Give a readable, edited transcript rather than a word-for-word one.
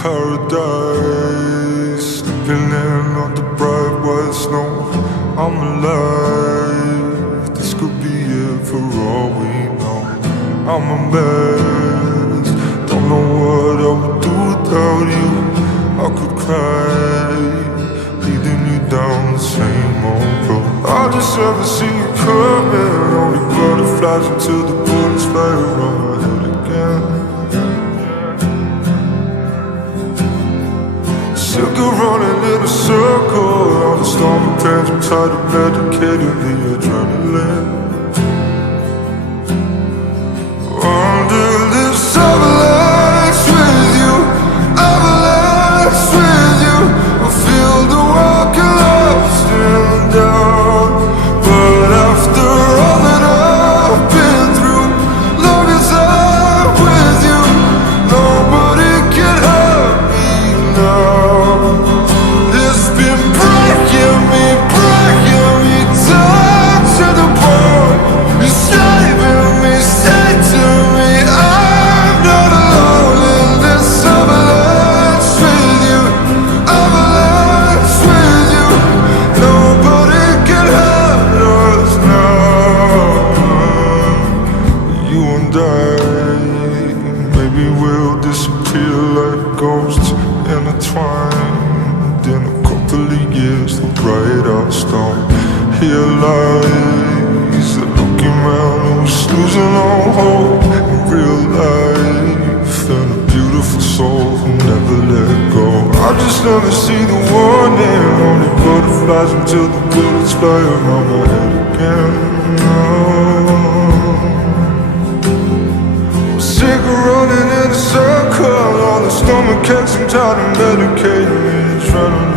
paradise, sleeping in on the bright white snow. I'm alive, this could be it for all we know. I'm a mess, don't know what I would do without you. I could cry, leading you down the same old road. I just never see you coming, only butterflies until the bullets fly around my head again. Sick of running in a circle, all the stormy pains, I'm tired of medicating the adrenaline. Under this avalanche with you, avalanche with you, I feel the world collapsing down. But after all that I've been through, long as I'm with you, nobody can hurt me now. It's been breaking me down to the bone. You're saving me, say to me I'm not alone in this avalanche with you, avalanche with you. Nobody can hurt us now. You and I, maybe we'll disappear like ghosts, intertwined in a couple of years. The bright our storm. Here lies a lucky man who's losing all hope in real life, and a beautiful soul who never let go. I just never see the warning, only butterflies until the bullets fly around my head again. I'm sick of running in a circle, all the stomach aches, I'm tired of medicating me, adrenaline.